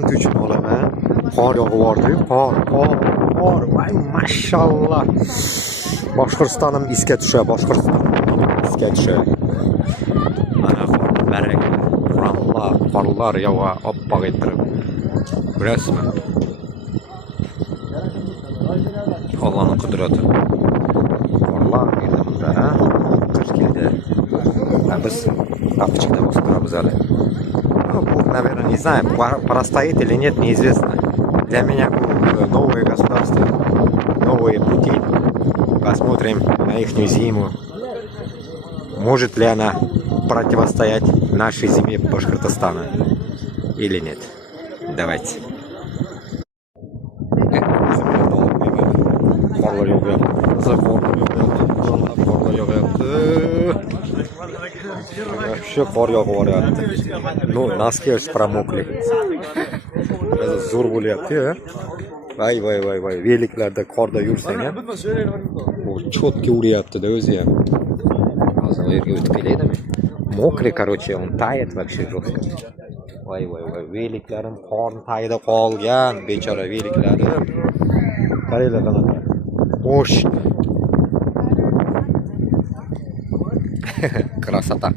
Toshkent uchun olaman. Qor yog'yapti. Qor. Voy mashallah. Boshqirstonim isga tushadi. Mana qorlar yog'a oppoq ettirib. Bilasizmi? Allohning qudrati. Qorlar bunda, qish keldi. Biz tapichkada o'stiramiz hali. Bu, наверное, не знаю, простоит или нет, неизвестно. Для меня новое государство, новые пути. Посмотрим на их зиму. Может ли она противостоять нашей зиме Башкортостана или нет? Давайте. Вообще qor yog'yapti. Ну, носки промокли. Zo'r bo'lyapti-ya. Vay. Veliklarda qorda yursang, bu cho'tga uryapti-da o'zi ham. Hozir yerga o'tib keladimi? Mokriy, короче, он tayet вообще жестко. Vay. Veliklarim qor tagida qolgan, bechora veliklarim. Qaranglar qanaqa. Bo'sh. Krasota.